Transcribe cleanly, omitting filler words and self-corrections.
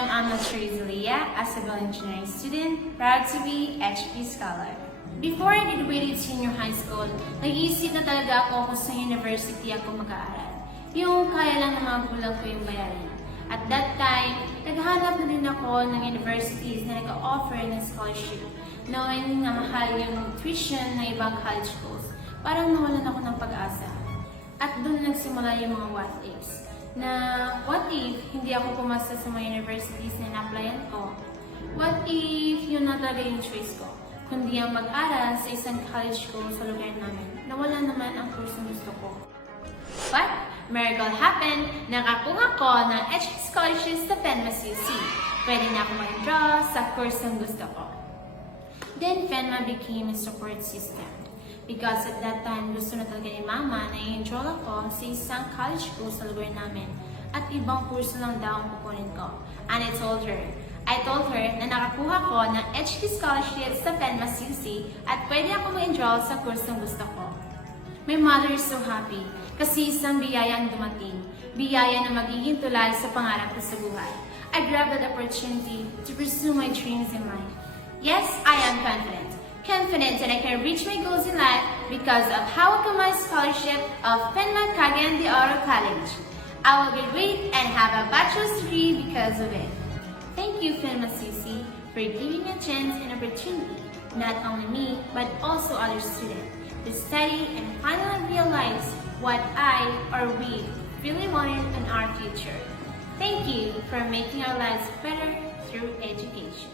I'm Anna Terizalia, a civil engineering student, proud to be HP Scholar. Before I graduated senior high school, nag-iisip na talaga ako kung sa university ako mag-aaral. Yung kaya lang ng mga gulang ko yung bayarin. At that time, naghahanap na din ako ng universities na nag-offer ng scholarship. Knowing na mahal yung tuition ng ibang college schools, parang nawalan ako ng pag-asa. At doon nagsimula yung mga what ifs. Na what if hindi ako pumasa sa mga universities na na-applyan ko? What if yun na talaga yung choice ko? Kundi ang mag-aral sa isang college school sa lugar namin na wala naman ang kursong gusto ko. But, miracle happened, nakakuha ko ng HK scholarship sa FENMA CUC. Pwede na ako mag-enroll sa kursong gusto ko. Then, FENMA became a support system. Because at that time, gusto na talaga ni Mama na i-enroll ako sa isang college school sa lugar namin at ibang kurso lang daw ang kukunin ko. And I told her na nakakuha ko ng HK scholarship sa FENMA CUC at pwede ako mag-enroll sa kursong gusto ko. My mother is so happy kasi isang biyaya ang dumating. Biyaya na magiging tulay sa pangarap ko sa buhay. I grabbed that opportunity to pursue my dreams in life. Yes, I am confident that I can reach my goals in life because of how I got my scholarship of FENMA Cagayan de Oro College. I will graduate and have a bachelor's degree because of it. Thank you, FENMA CUC, for giving me a chance and opportunity, not only me, but also other students, to study and finally realize what I or we really wanted in our future. Thank you for making our lives better through education.